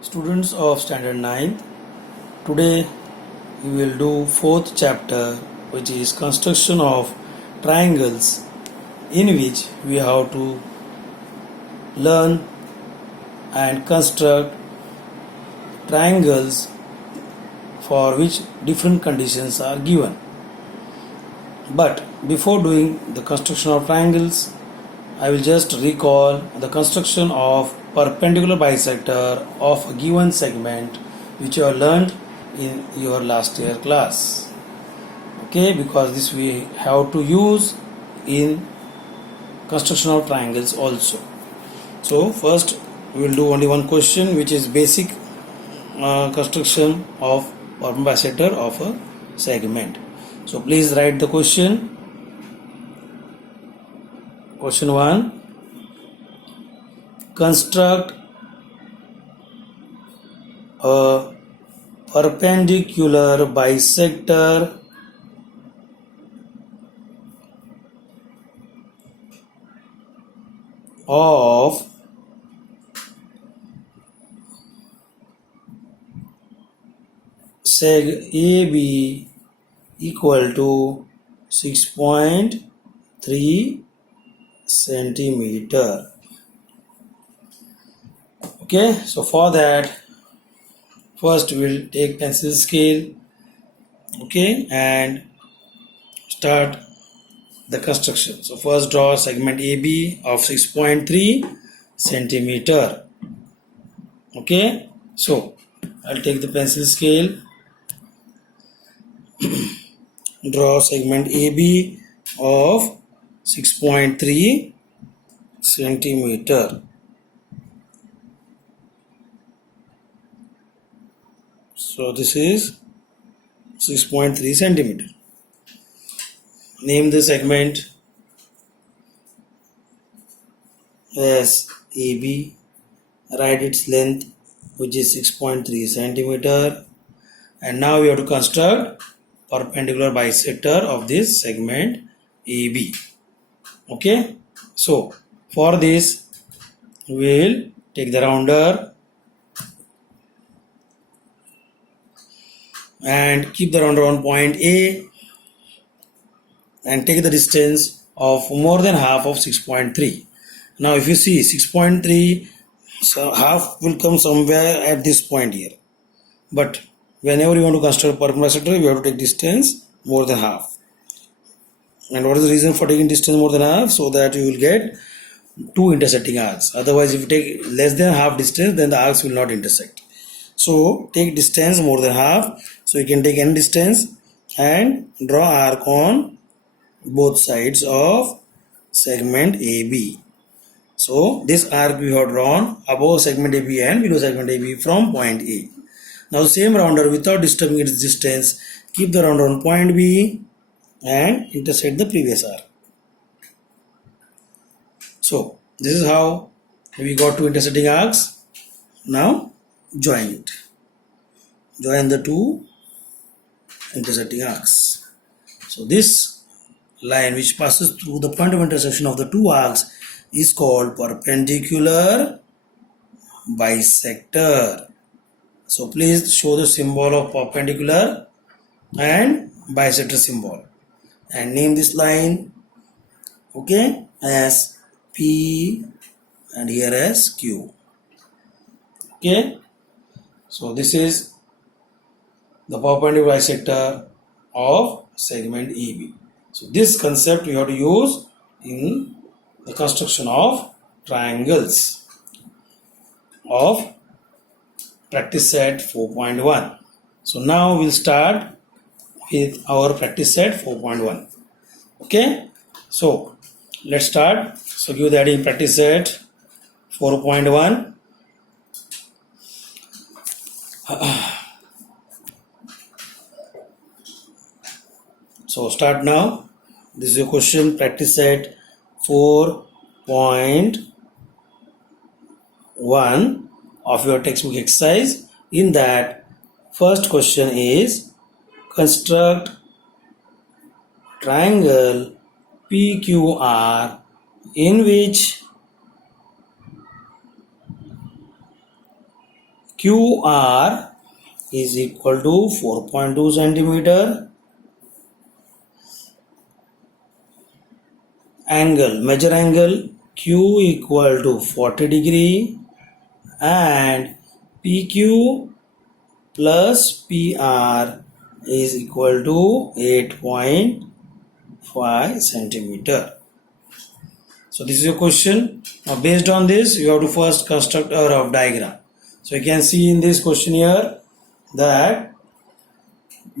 Students of Standard 9th, today we will do fourth chapter, which is construction of triangles, in which we have to learn and construct triangles for which different conditions are given. But before doing the construction of triangles, I will just recall the construction of perpendicular bisector of a given segment which you have learned in your last year class. Okay, because this we have to use in construction of triangles also. So first we will do only one question, which is basic construction of perpendicular bisector of a segment. So please write the question. Question 1. Construct a perpendicular bisector of seg AB equal to 6.3 centimeter. Okay, so for that, first we will take pencil scale, okay, and start the construction. So first draw segment AB of 6.3 centimeter. Okay, so I'll take the pencil scale, draw segment AB of 6.3 centimeter. So this is 6.3 centimeter. Name the segment as AB. Write its length, which is 6.3 centimeter. And now we have to construct perpendicular bisector of this segment AB. Okay. So for this we will take the rounder and keep the rounder on point A and take the distance of more than half of 6.3. Now if you see 6.3, so half will come somewhere at this point here. But whenever you want to construct perpendicular bisector, you have to take distance more than half. And what is the reason for taking distance more than half? So that you will get two intersecting arcs. Otherwise, if you take less than half distance, then the arcs will not intersect. So take distance more than half. So you can take any distance and draw arc on both sides of segment AB. So this arc we have drawn above segment AB and below segment AB from point A. Now same rounder, without disturbing its distance, keep the rounder on point B and intersect the previous arc. So this is how we got two intersecting arcs. Now join it. Join the two intersecting arcs. So this line which passes through the point of intersection of the two arcs is called perpendicular bisector. So please show the symbol of perpendicular and bisector symbol and name this line, okay, as P and here as Q. Okay, so this is the perpendicular bisector of segment AB. So this concept you have to use in the construction of triangles of practice set 4.1. So now we'll start with our practice set 4.1. Okay, so let's start. So give the heading practice set 4.1. So start now. This is your question, practice set 4.1 of your textbook exercise. In that, first question is construct triangle PQR in which QR is equal to 4.2 centimeter. Angle, measure angle Q equal to 40 degree, and PQ plus PR is equal to 8.5 centimeter. So this is your question. Now based on this, you have to first construct a rough diagram. So you can see in this question here that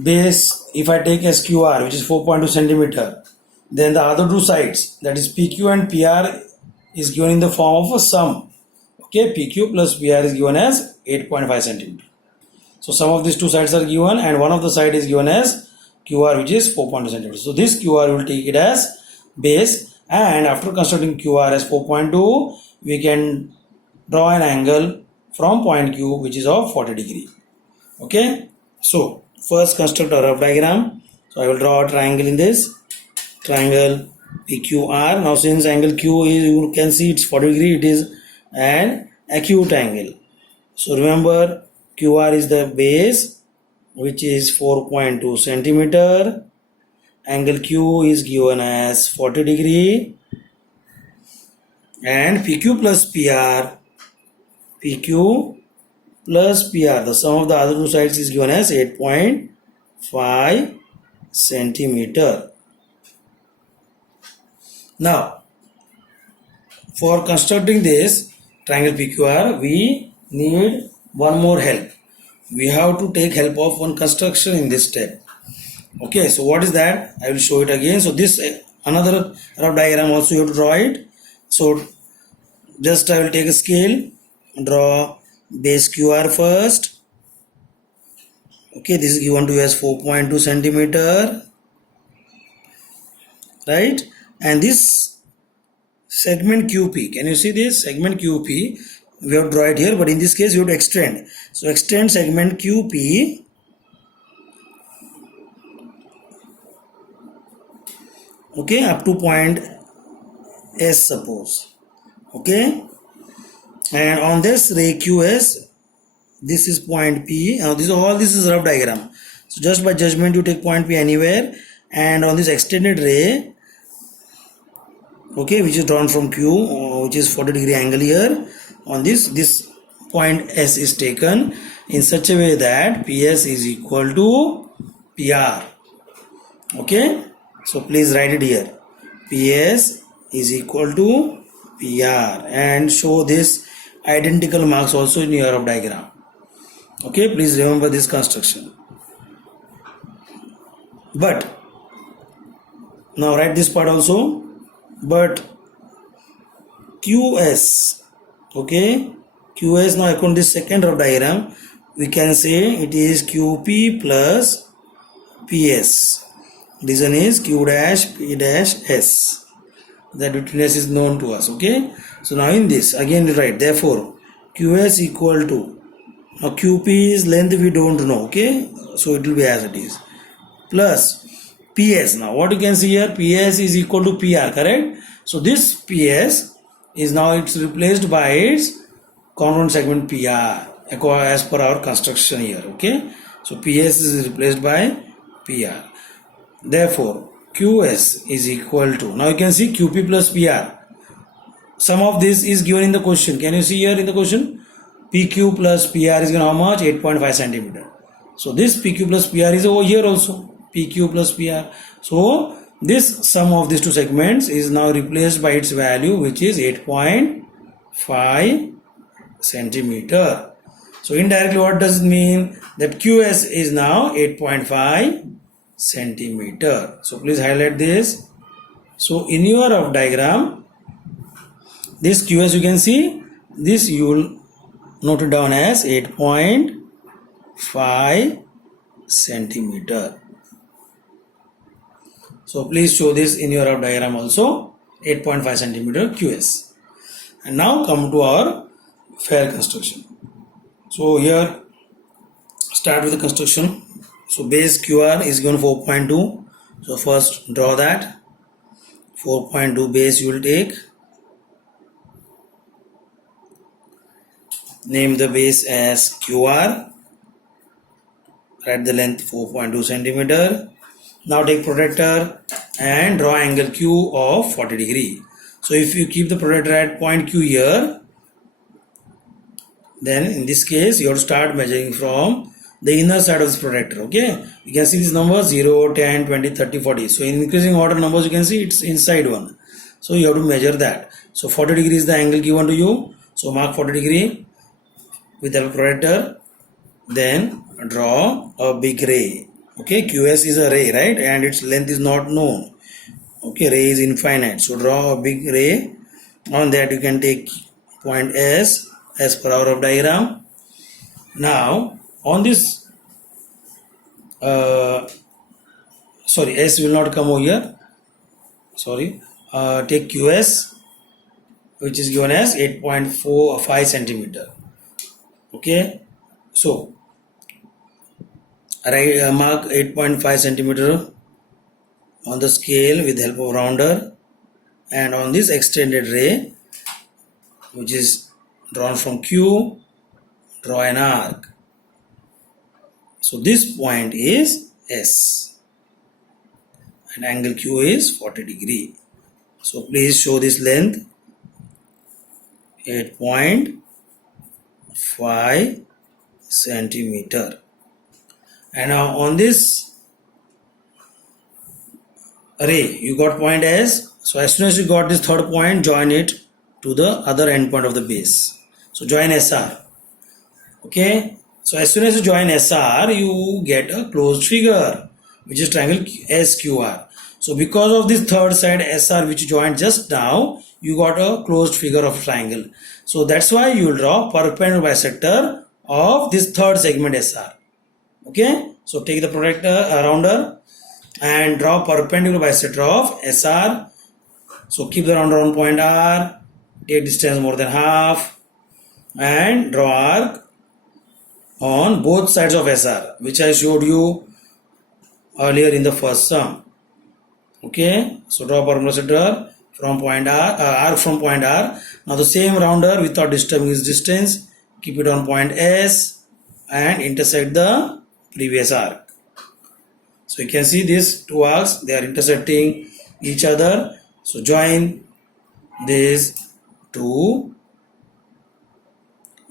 base, if I take SQR, which is 4.2 centimeter, then the other two sides, that is PQ and PR, is given in the form of a sum. Okay, PQ plus PR is given as 8.5 centimeter. So sum of these two sides are given, and one of the side is given as QR, which is 4.2 centimeter. So this QR will take it as base, and after constructing QR as 4.2, we can draw an angle from point Q, which is of 40 degree. Okay, so first construct a rough diagram. So I will draw a triangle in this. Triangle PQR. Now since angle Q is, you can see it's 40 degree, it is an acute angle. So remember, QR is the base, which is 4.2 centimeter. Angle Q is given as 40 degree, and PQ plus PR, the sum of the other two sides is given as 8.5 centimeter. Now, for constructing this triangle PQR, we need one more help. We have to take help of one construction in this step. Okay, so what is that? I will show it again. So this another rough diagram also you have to draw it. So just I will take a scale, draw base QR first. Okay, this is given to you as 4.2 centimeter, right? And this segment QP, can you see this segment QP? We have to draw it here, but in this case you have to extend. So extend segment QP okay up to point S, suppose. Okay, and on this ray QS, this is point P. Now this is rough diagram. So just by judgment you take point P anywhere, and on this extended ray, okay, which is drawn from Q, which is 40 degree angle here, on this point S is taken in such a way that PS is equal to PR. Okay, so please write it here. PS is equal to PR, and show this identical marks also in your rough diagram. Okay, please remember this construction. But now write this part also. But QS, okay, QS, now according to this second rough diagram, we can say it is QP plus PS. Reason is Q dash P dash S. That between S is known to us. Okay, so now in this again we write, therefore QS equal to, now QP's length we don't know. Okay, so it will be as it is, plus PS. Now what you can see here, PS is equal to PR, correct? So this PS is now it's replaced by its congruent segment PR as per our construction here. Okay, so PS is replaced by PR. Therefore QS is equal to, now you can see QP plus PR. Sum of this is given in the question. Can you see here in the question? PQ plus PR is given how much? 8.5 centimeter. So this PQ plus PR is over here also. PQ plus PR. So this sum of these two segments is now replaced by its value, which is 8.5 centimeter. So indirectly what does it mean? That QS is now 8.5 centimeter. So please highlight this. So in your rough diagram, this QS you can see, this you will note it down as 8.5 centimeter. So please show this in your rough diagram also, 8.5 centimeter QS. And now come to our fair construction. So here start with the construction. So base QR is given 4.2. So first draw that. 4.2 base you will take. Name the base as QR. Write the length 4.2 centimeter. Now take protractor and draw angle Q of 40 degree. So if you keep the protractor at point Q here, then in this case you have to start measuring from the inner side of this protractor. Okay, you can see these numbers 0, 10, 20, 30, 40. So in increasing order numbers you can see it's inside one. So you have to measure that. So 40 degree is the angle given to you. So mark 40 degree with the protractor. Then draw a big ray. Okay, QS is a ray, right? And its length is not known. Okay, ray is infinite. So draw a big ray. On that you can take point S as per our rough diagram. Now on this, S will not come over here. Sorry. Take QS, which is given as 8.45 centimeter. Okay. So mark 8.5 centimeter on the scale with the help of rounder, and on this extended ray, which is drawn from Q, draw an arc. So this point is S and angle Q is 40 degree. So please show this length 8.5 centimeter. And now on this ray you got point S. So as soon as you got this third point, join it to the other end point of the base. So join SR. Okay, so as soon as you join SR you get a closed figure, which is triangle SQR. So because of this third side SR which you joined just now, you got a closed figure of triangle. So that's why you will draw perpendicular bisector of this third segment SR. Okay, so take the protractor rounder and draw perpendicular bisector of SR. So keep the rounder on point R, take distance more than half, and draw arc on both sides of SR, which I showed you earlier in the first sum. Okay, so draw perpendicular from point R, arc from point R. Now the same rounder without disturbing its distance, keep it on point S and intersect the previous arc. So you can see these two arcs, they are intersecting each other. So join these two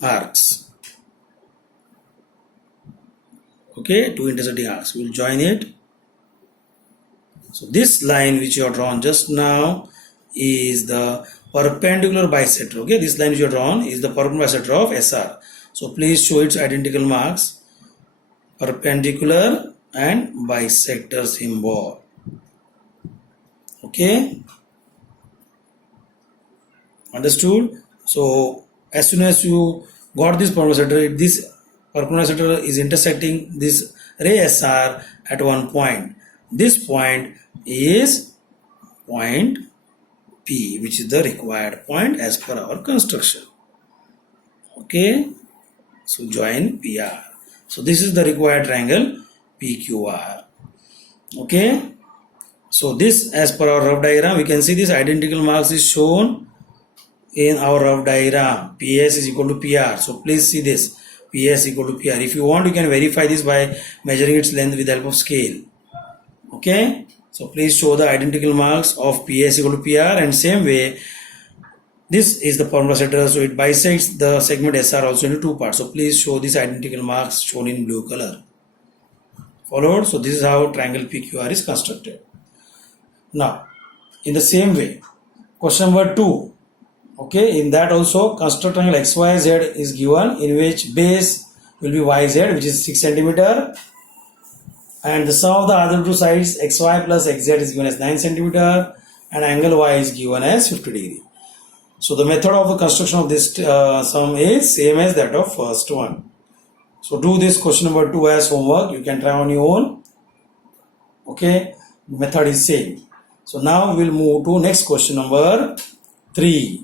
arcs. Okay, two intersecting arcs. We will join it. So this line which you have drawn just now is the perpendicular bisector. Okay, this line which you have drawn is the perpendicular bisector of SR. So please show its identical marks, perpendicular and bisector symbol. Okay, understood? So as soon as you got this perpendicular bisector, this perpendicular bisector is intersecting this ray SR at one point. This point is point P, which is the required point as per our construction. Okay, so join PR. So this is the required triangle PQR. Okay, so this as per our rough diagram, we can see this identical marks is shown in our rough diagram. PS is equal to PR. So please see this, PS equal to PR. If you want, you can verify this by measuring its length with the help of scale. Okay, so please show the identical marks of PS equal to PR, and same way this is the perpendicular bisector, so it bisects the segment SR also into two parts. So please show these identical marks shown in blue color. Followed? So this is how triangle PQR is constructed. Now in the same way, question number 2. Okay, in that also construct triangle XYZ is given, in which base will be YZ, which is 6 centimeter, and the sum of the other two sides XY plus XZ is given as 9 centimeter, and angle Y is given as 50 degree. So the method of the construction of this sum is same as that of first one. So do this question number 2 as homework. You can try on your own. Okay, the method is same. So now we will move to next question number 3.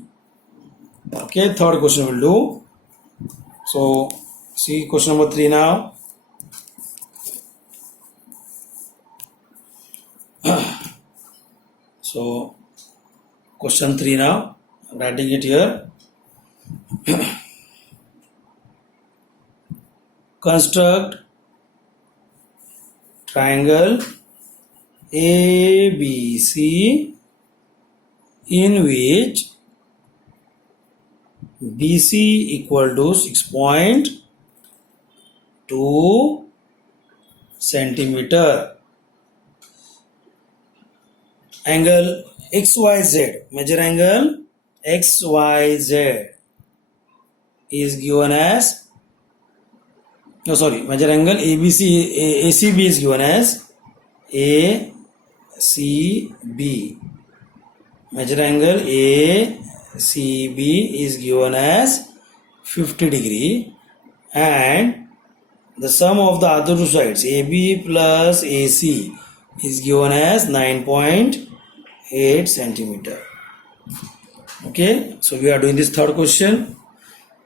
Okay, third question we'll do. So see question number 3 now. So question 3 now, I'm writing it here. construct triangle ABC in which BC equal to 6.2 centimeter. Angle XYZ, measure angle XYZ is given as, measure angle ACB is given as ACB. Measure angle ACB is given as 50 degree, and the sum of the other two sides AB plus AC is given as 9.8 centimeter. Okay, so we are doing this third question.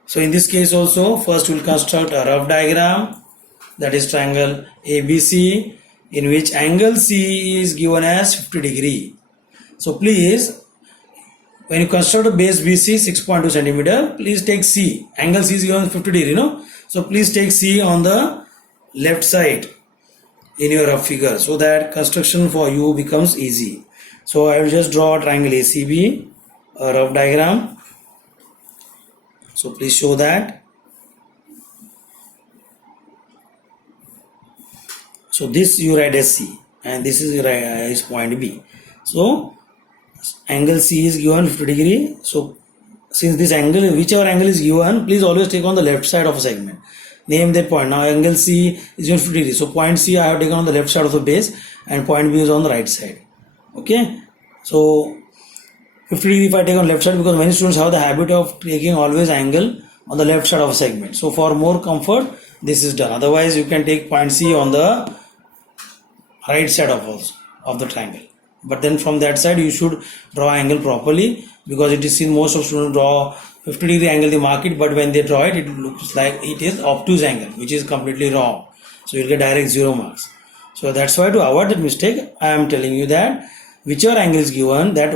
So in this case also, first we will construct a rough diagram, that is triangle ABC, in which angle C is given as 50 degree. So please, when you construct a base BC 6.2 centimeter, please take C. Angle C is given 50 degree, no? So please take C on the left side in your rough figure, so that construction for you becomes easy. So I will just draw a triangle ACB, a rough diagram. So please show that. So this you write as C, and this is point B. So angle C is given 50 degree. So since this angle, whichever angle is given, please always take on the left side of a segment. Name that point. Now angle C is given 50 degree. So point C I have taken on the left side of the base, and point B is on the right side. Okay. So 50 degree if I take on left side, because many students have the habit of taking always angle on the left side of a segment. So for more comfort, this is done. Otherwise you can take point C on the right side of the triangle. But then from that side you should draw angle properly, because it is seen most of students draw 50 degree angle, they mark it, but when they draw it, it looks like it is obtuse angle, which is completely wrong. So you'll get direct 0 marks. So that's why, to avoid that mistake, I am telling you that whichever angle is given, that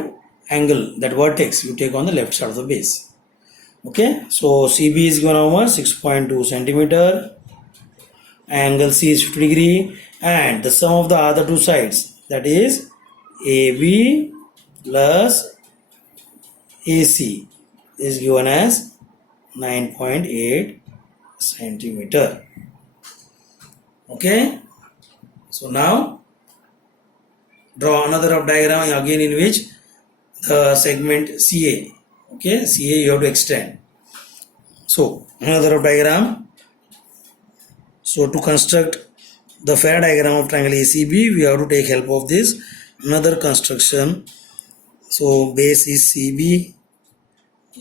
angle, that vertex, you take on the left side of the base. Okay, so CB is given over 6.2 centimeter, angle C is 50 degree, and the sum of the other two sides, that is AB plus AC, is given as 9.8 centimeter. Okay, so now draw another rough diagram again, in which the segment CA, okay, CA you have to extend. So another rough diagram. So to construct the fair diagram of triangle ACB, we have to take help of this another construction. So base is CB,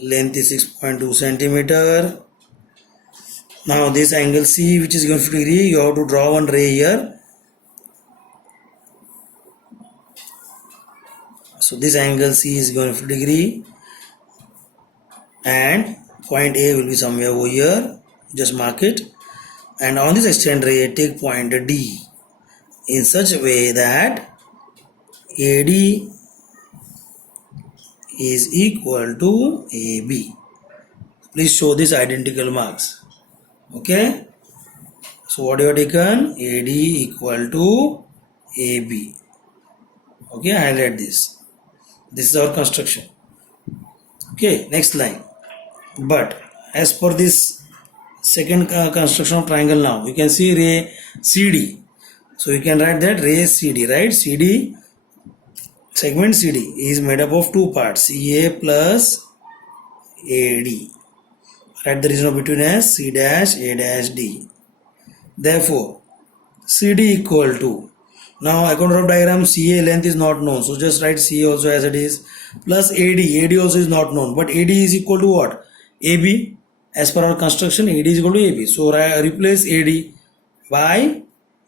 length is 6.2 centimeter. Now this angle C, which is given 50 degree, you have to draw one ray here. So this angle C is given 50 degree, and point A will be somewhere over here. Just mark it, and on this extend ray, take point D in such a way that AD is equal to AB. Please show this identical marks. Okay, so what you have taken, AD equal to AB. Okay, highlight this. This is our construction. Okay, next line. But as per this second construction of triangle, now you can see ray CD. So you can write that ray CD, right? CD, segment CD is made up of two parts, CA plus AD. Write the region between as C dash A dash D. Therefore, CD equal to, now according to diagram, CA length is not known, so just write CA also as it is, plus AD. AD also is not known, but AD is equal to what? AB. As per our construction, AD is equal to AB. So replace AD by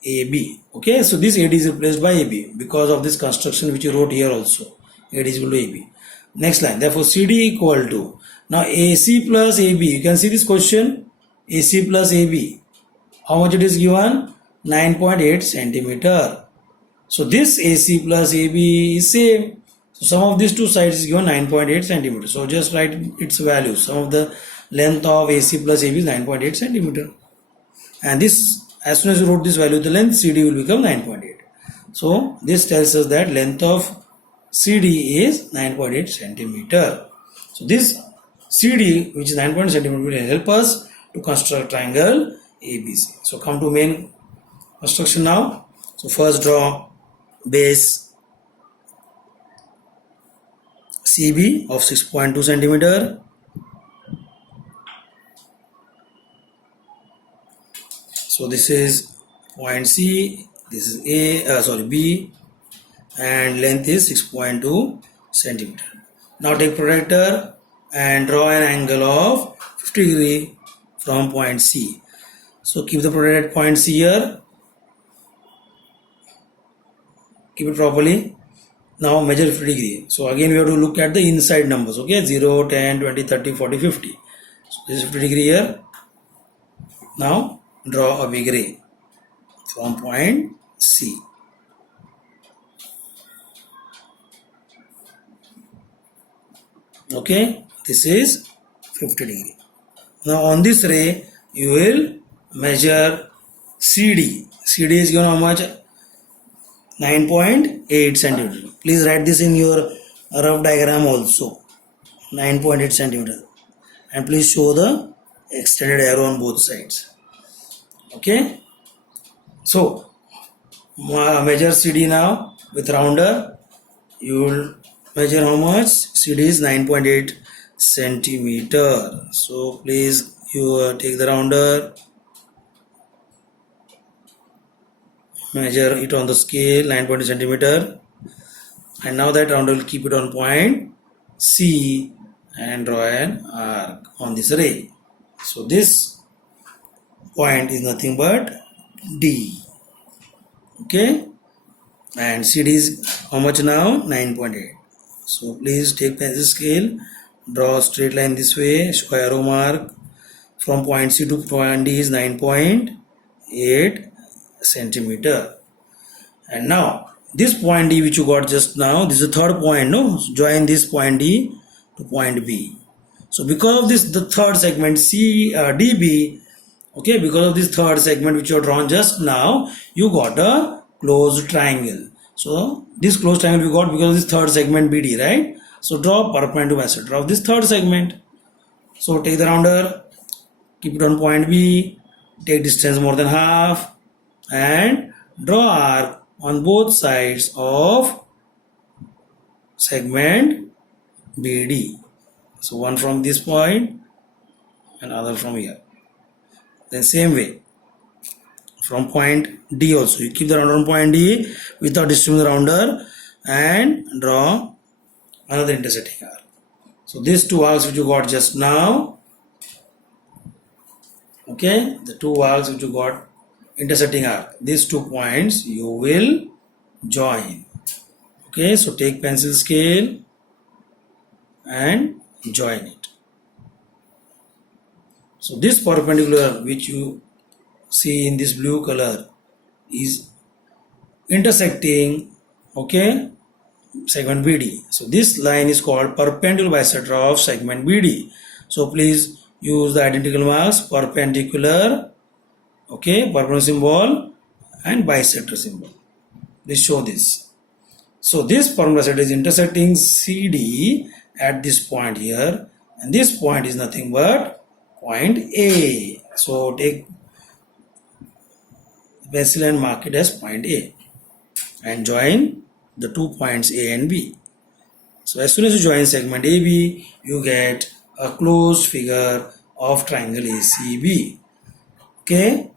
AB. Okay, so this AD is replaced by AB because of this construction which you wrote here also. AD is equal to AB. Next line. Therefore, CD equal to, now AC plus AB. You can see this question, AC plus AB. How much it is given? 9.8 centimeter. So this AC plus AB is same. So sum of these two sides is given 9.8 centimeter. So just write its value. Sum of the length of AC plus AB is 9.8 centimeter. and this, as soon as you wrote this value, the length CD will become 9.8. So this tells us that length of CD is 9.8 centimeter. So this CD, which is 9.8 centimeter, will help us to construct triangle ABC. So come to main construction now. So first draw base CB of 6.2 centimeter. So this is point C, this is B, and length is 6.2 centimeter. Now take protractor and draw an angle of 50 degree from point C. So keep the protractor at point C here. Keep it properly. Now measure 50 degree. So again we have to look at the inside numbers. Okay, 0, 10, 20, 30, 40, 50. So this is 50 degree here. Now draw a big ray from point C. Okay, this is 50 degree. Now on this ray you will measure CD. CD is given how much? 9.8 centimeter. Please write this in your rough diagram also. 9.8 centimeter. And please show the extended arrow on both sides. Okay. So measure CD now with rounder. You will measure how much? CD is 9.8 centimeter. So please you take the rounder, measure it on the scale 9.8 centimeter, and now that rounder will keep it on point C and draw an arc on this ray. So this point is nothing but D. Okay, and CD is how much now? 9.8. So please take pencil scale, draw a straight line this way, show arrow mark from point C to point D is 9.8 centimeter. And now this point D which you got just now, this is the third point, no? Join this point D to point B. So because of this, the third segment DB, okay, because of this third segment which you have drawn just now, you got a closed triangle. So this closed triangle we got because of this third segment BD, right? So draw perpendicular bisector of this third segment. So take the rounder, keep it on point B, take distance more than half, and draw arc on both sides of segment BD. So one from this point and other from here. Then same way from point D also, you keep the rounder on point D without disturbing the rounder and draw another intersecting arc. So these two arcs which you got just now, okay, the two arcs which you got intersecting arc, these 2 points you will join. Okay, so take pencil scale and join it. So this perpendicular which you see in this blue color is intersecting, okay, segment BD. So this line is called perpendicular bisector of segment BD. So please use the identical marks, perpendicular, okay, perpendicular symbol and bisector symbol. Please show this. So this perpendicular bisector is intersecting CD at this point here, and this point is nothing but point A. So take pencil and mark it as point A and join the 2 points A and B. So as soon as you join segment AB, you get a closed figure of triangle ACB. Okay,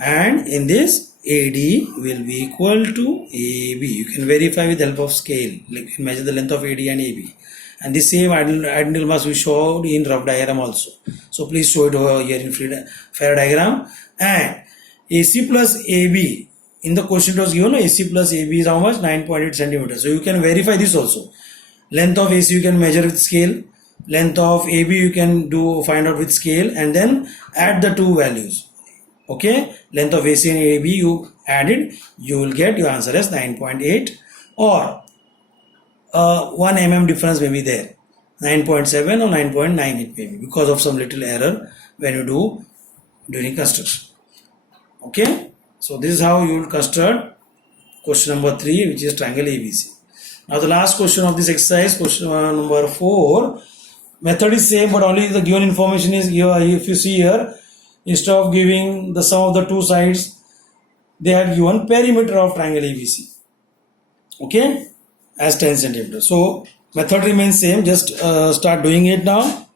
and in this AD will be equal to AB. You can verify with the help of scale. You can measure the length of AD and AB. And the same identical marks we showed in rough diagram also. So please show it over here in fair diagram. And AC plus AB, in the question it was given, AC plus AB is how much? 9.8 centimeters. So you can verify this also. Length of AC you can measure with scale. Length of AB you can find out with scale, and then add the two values. Okay, length of AC and AB you added, you will get your answer as 9.8, or 1 mm difference may be there, 9.7 or 9.9 it may be, because of some little error when you do during construction. Okay, so this is how you will construct question number 3, which is triangle ABC. Now the last question of this exercise, question number 4. Method is same, but only the given information is here. If you see here, instead of giving the sum of the two sides, they had given perimeter of triangle ABC. Okay, as 10 centimeters. So method remains same. Just start doing it now.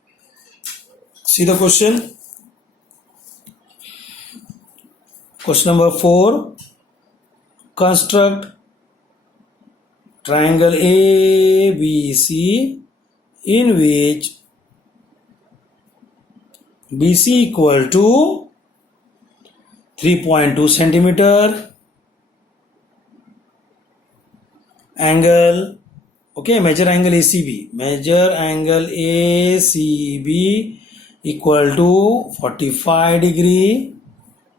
See the question. Question number 4. Construct triangle ABC in which BC equal to 3.2 centimeter, angle, okay, measure angle ACB. Measure angle ACB equal to 45 degree.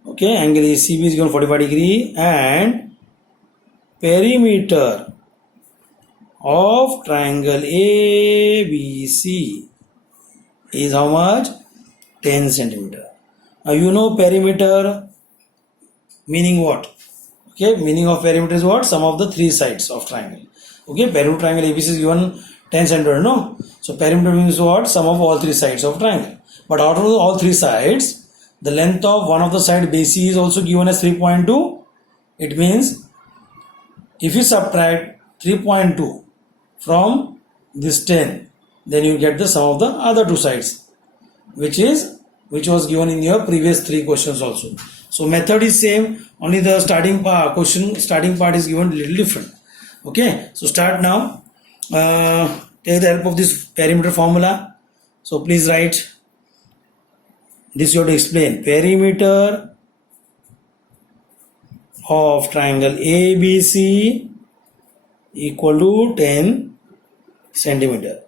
Okay, angle ACB is equal to 45 degree, and perimeter of triangle ABC is how much? 10 centimeter. Now you know perimeter meaning what? Okay, meaning of perimeter is what? Sum of the three sides of triangle. Okay, perimeter triangle ABC is given 10 centimeter, no? So perimeter means what? Sum of all three sides of triangle. But out of all three sides, the length of one of the side BC is also given as 3.2. It means if you subtract 3.2 from this 10, then you get the sum of the other two sides, which was given in your previous 3 questions also. So method is same, only the starting part is given a little different. Okay, so start now. Take the help of this perimeter formula. So please write this. You have to explain perimeter of triangle ABC equal to 10 centimeter.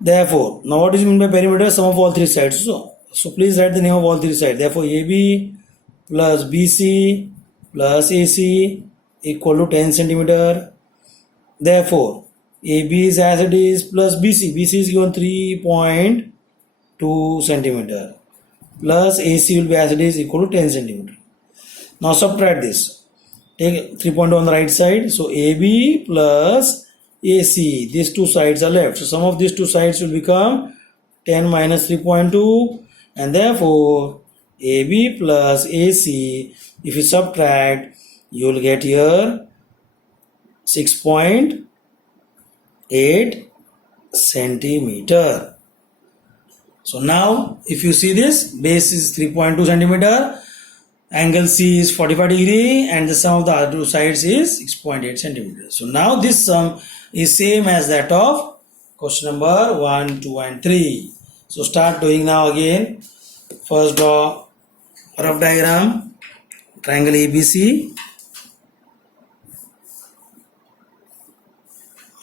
Therefore, now what is meant by perimeter? Sum of all three sides. So please write the name of all three sides. Therefore, AB plus BC plus AC equal to 10 centimeter. Therefore, AB is as it is plus BC. BC is given 3.2 centimeter plus AC will be as it is equal to 10 centimeter. Now subtract this. Take 3.2 on the right side. So AB plus AC, these two sides are left. So sum of these two sides will become 10 minus 3.2, and therefore AB plus AC, if you subtract, you will get here 6.8 centimeter. So now if you see this, base is 3.2 centimeter, angle C is 45 degree, and the sum of the other two sides is 6.8 centimeters. So now this sum is same as that of question number 1, 2 and 3. So start doing now again. First draw rough diagram, triangle ABC.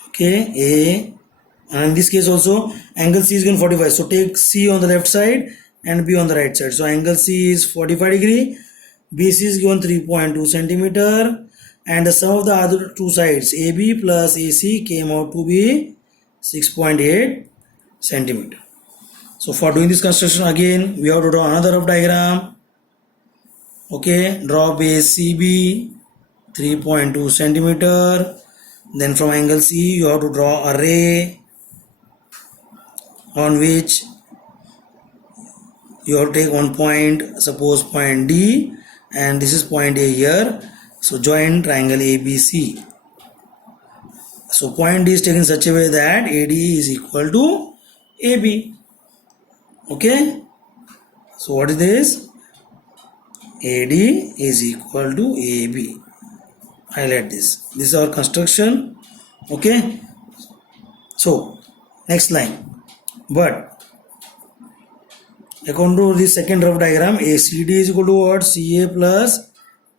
Okay, A, and in this case also angle C is given 45. So take C on the left side and B on the right side. So angle C is 45 degree. BC is given 3.2 centimeter, and the sum of the other two sides AB plus AC came out to be 6.8 centimeter. So for doing this construction again, we have to draw another rough diagram. Okay, draw base CB 3.2 centimeter. Then from angle C you have to draw a ray on which you have to take one point, suppose point D, and this is point A here. So join triangle ABC. So point D is taken in such a way that AD is equal to AB. Okay. So what is this? AD is equal to AB. Highlight this. This is our construction. Okay. So next line. But according to the second rough diagram, ACD is equal to what? CA plus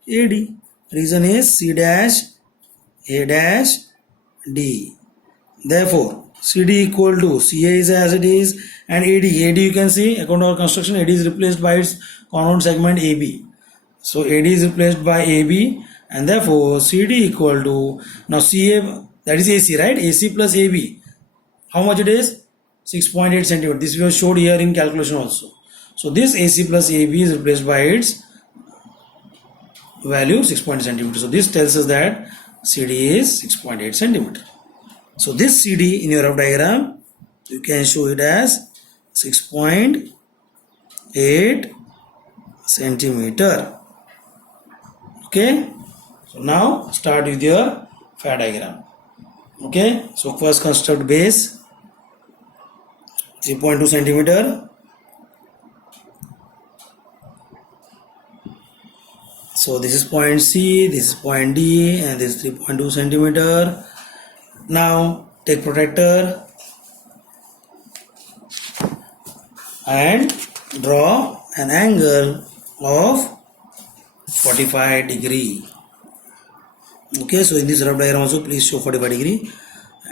AD. Reason is C dash A dash D. Therefore, CD equal to CA is as it is, and AD you can see according to our construction, AD is replaced by its common segment AB. So AD is replaced by AB, and therefore CD equal to, now CA, that is AC, right? AC plus AB. How much it is? 6.8 centimeter. This we have showed here in calculation also. So this AC plus AB is replaced by its value 6.8 centimeter. So this tells us that CD is 6.8 centimeter. So this CD in your rough diagram, you can show it as 6.8 centimeter. Okay. So now start with your FAD diagram. Okay. So first construct base 3.2 centimeter. So this is point C, this is point D, and this is 3.2 centimeter. Now take protractor and draw an angle of 45 degree. Okay, so in this rough diagram also please show 45 degree.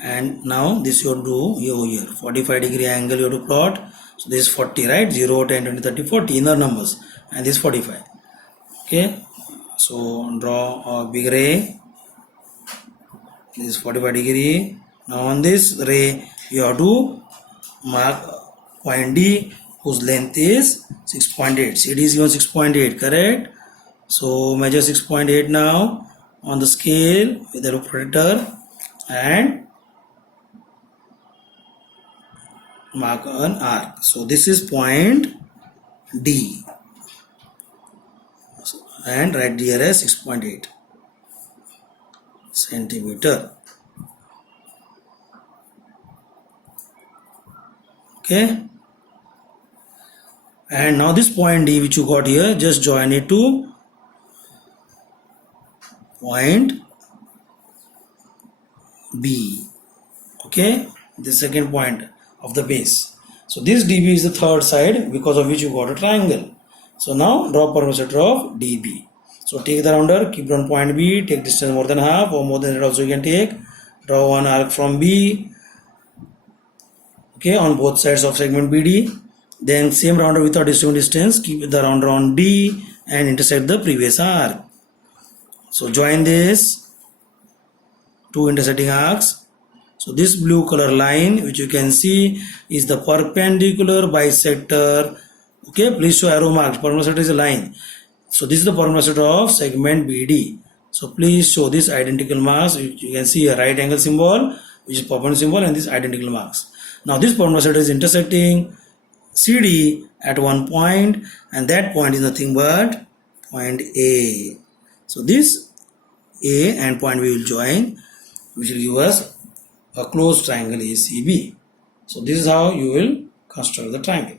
And now this you have to do here 45 degree angle you have to plot. So this is 40, right? 0, 10, 20, 30, 40 inner numbers, and this 45. Okay, so draw a big ray. This is 45 degree. Now on this ray you have to mark point D, whose length is 6.8. CD is given 6.8, correct? So measure 6.8 now on the scale with the protractor and mark an arc. So this is point D and write here as 6.8 centimeter. Okay, and now this point D which you got here, just join it to point B. Okay, the second point of the base. So this DB is the third side because of which you got a triangle. So now draw perpendicular of DB. So take the rounder, keep on point B, take distance more than half or more than that also you can take. Draw one arc from B. Okay, on both sides of segment BD. Then same rounder without distributing distance, keep the rounder on D and intersect the previous arc. So join this two intersecting arcs. So this blue color line which you can see is the perpendicular bisector. Okay, please show arrow marks. Perpendicular is a line. So this is the perpendicular of segment BD. So please show this identical marks. You can see a right angle symbol which is perpendicular symbol and this identical marks. Now this perpendicular is intersecting CD at one point, and that point is nothing but point A. So this A and point B will join, which will give us a closed triangle ACB. So this is how you will construct the triangle.